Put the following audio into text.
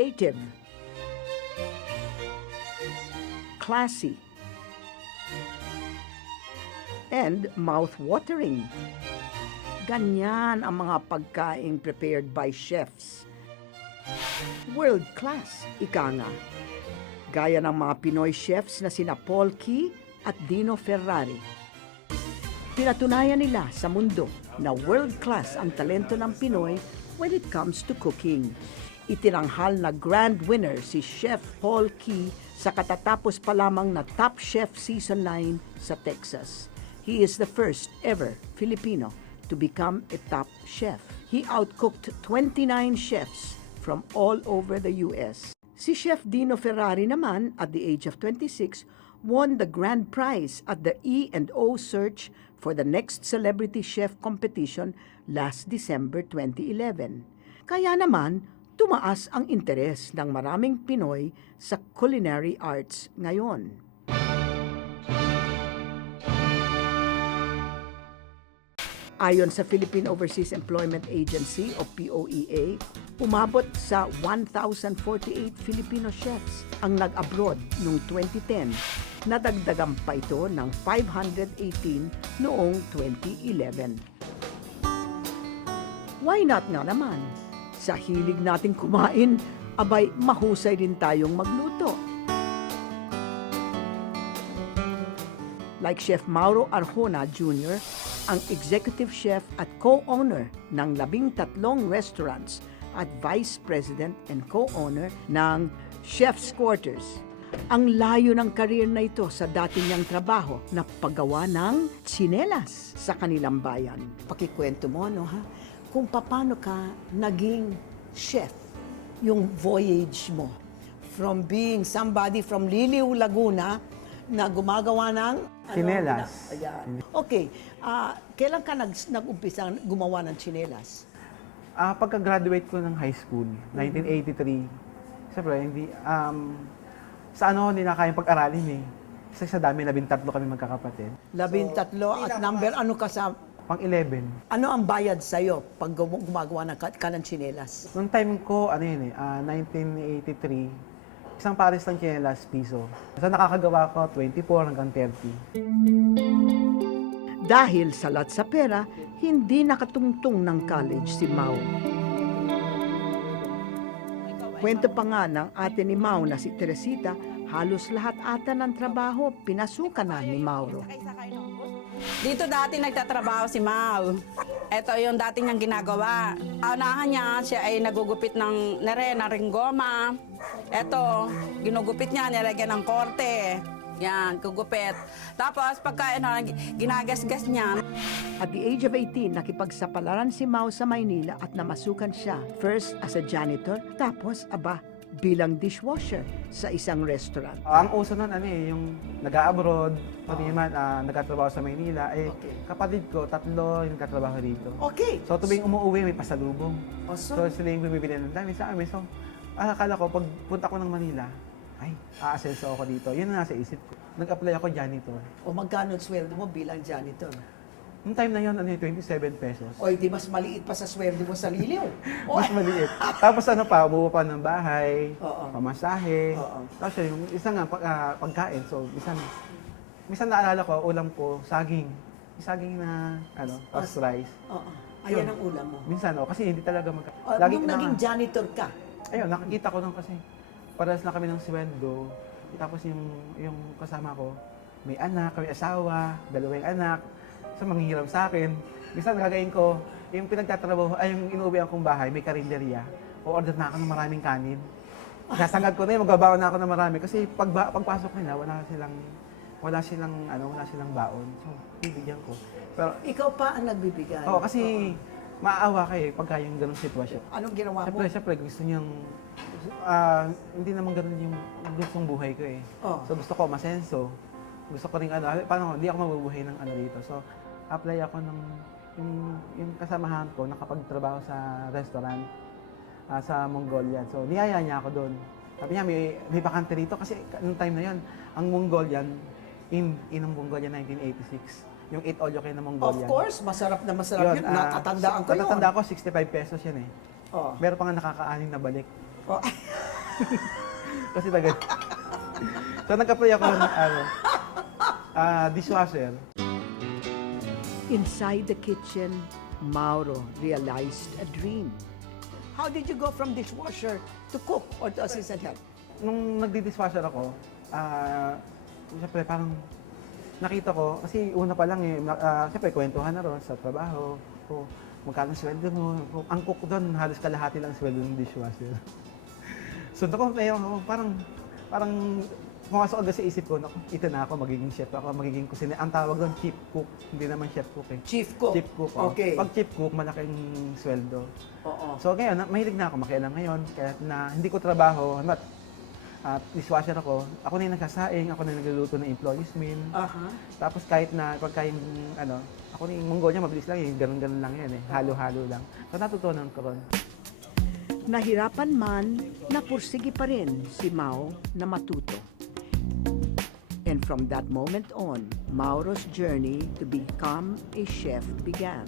creative, classy, and mouth-watering. Ganyan ang mga pagkaing prepared by chefs. World class, ika nga. Gaya ng mga Pinoy chefs na sina Paul Key at Dino Ferrari. Pinatunayan nila sa mundo na world class ang talento ng Pinoy when it comes to cooking. Itinanghal na grand winner si Chef Paul Key sa katatapos pa lamang na Top Chef Season 9 sa Texas. He is the first ever Filipino to become a top chef. He outcooked 29 chefs from all over the U.S. Si Chef Dino Ferrari naman, at the age of 26, won the grand prize at the E&O Search for the Next Celebrity Chef Competition last December 2011. Kaya naman, tumaas ang interes ng maraming Pinoy sa culinary arts ngayon. Ayon sa Philippine Overseas Employment Agency o POEA, umabot sa 1,048 Filipino chefs ang nag-abroad noong 2010. Nadagdagan pa ito ng 518 noong 2011. Why not nga naman? Sa hilig nating kumain, abay mahusay din tayong magluto. Like Chef Mauro Arjona Jr., ang executive chef at co-owner ng 13 restaurants at vice president and co-owner ng Chef's Quarters. Ang layo ng career na ito sa dati niyang trabaho na paggawa ng tsinelas sa kanilang bayan. Pakikwento mo, no, ha? Kung paano ka naging chef, yung voyage mo from being somebody from Liliw, Laguna, na gumagawa ng tsinelas. Okay. Kailan ka nag-umpisa gumawa ng tsinelas? Pagka-graduate ko ng high school, 1983, siyempre, sa hindi na kayang pag-aralin eh. Kasi sa dami, 13 kami magkakapatid. 13 at number, ano ka sa... Pang-11. Ano ang bayad sa'yo pag gumagawa ng tsinelas? Noong time ko, 1983, isang pares ng tsinelas, piso. So nakakagawa ko 24 hanggang 30. Dahil salat sa pera, hindi nakatungtong ng college si Mau. Kwento pa nga ng ate ni Mau na si Teresita, halos lahat ata ng trabaho pinasukan na ni Mauro. Dito dati nagtatrabaho si Mau. Ito yung dati niyang ginagawa. Unahan niya, siya ay nagugupit ng ringgoma. Ito, ginugupit niya, nilagyan ng korte. Yan, gugupit. Tapos pagka ginagasgas niya. At the age of 18, nakipagsapalaran si Mau sa Maynila at namasukan siya. First as a janitor, tapos bilang dishwasher sa isang restaurant. Ang uso nun, yung nag-abroad, pati naman nagkatrabaho sa Maynila, kapatid ko, 3 yung nagkatrabaho dito. Okay. So tuwing umuwi, may pasalubong. Awesome. So sila yung bumibili ng dami sa amin. So akala ko, pag punta ko ng Manila, aasenso ako dito. Yun ang nasa isip ko. Nag-apply ako janitor. O magkano ang sweldo mo bilang janitor? Noong time na yun, 27 pesos. O di mas maliit pa sa sweldo mo sa Liliw. Mas maliit. Tapos buo pa ng bahay, Oo. pamasahe. Oo. Tapos yung isa nga, pagkain. So, minsan naalala ko, ulam ko, saging. Saging na, toast rice. Oo. Ayan ang ulam mo. Minsan, kasi hindi talaga Nung naging janitor ka, ayun, nakikita ko lang kasi. Parehas na kami ng sweldo. Tapos yung kasama ko, may anak, may asawa, 2 anak. So, manghihiram sa akin. Minsan, gagayin ko, yung pinagtatrabaho, yung inuuwian kong bahay, may karinderya. O-order na ako ng maraming kanin. Nasangad ko na yun, magbabaon na ako ng marami. Kasi pagpasok nila, wala silang baon. So, bibigyan ko. Pero, ikaw pa ang nagbibigay. oo, kasi maaawa kayo pagka yung ganung sitwasyon. Anong ginawa mo? Siyempre, gusto niyang, hindi naman ganun yung gustong buhay ko eh. Oh. So, gusto ko masenso. Gusto ko rin paano, hindi ako mabubuhay ng dito. So, apply ako ng, yung kasamahan ko, nakapagtrabaho sa restaurant sa Mongolian. So, niyaya niya ako doon. Sabi niya, may bakante dito kasi noong time na yon ang Mongolian, in ang Mongolian 1986. Yung 8 all you can na Mongolian. Of course, masarap na masarap yun. Natatandaan ko yun. Natatandaan ko, 65 pesos yan eh. Oh. Meron pa nga nakaka-anim na balik. Oh. Kasi taga... So nag-apply ako ng dishwasher. Inside the kitchen, Mauro realized a dream. How did you go from dishwasher to cook or to assistant help? Nung nagdi-dishwasher ako, siyempre parang nakita ko, kasi una pa lang siyempre kwentuhan na ron sa trabaho, kung magkano sweldo mo. Ang cook doon, halos kalahati lang sweldo ng dishwasher. So parang pumasok agad sa isip ko, naku, ito na ako, magiging chef ako, magiging kusina. Ang tawag doon, chief cook, hindi naman chef cook eh. Chief cook. Chief cook, oh. Okay. Pag chief cook, malaking sweldo. Oo. So ngayon, mahilig na ako makialam ngayon, kaya na hindi ko trabaho, dishwasher ako na yung nagsasaing, ako na yung nagluluto ng employees meal. Aha. Tapos kahit na pagka yung, ako na yung Mongolia, mabilis lang eh, ganun-ganun lang yan eh, halo-halo lang. So natutunan ko ron. Nahirapan man, napursige pa rin si Mau na matuto. And from that moment on, Mauro's journey to become a chef began.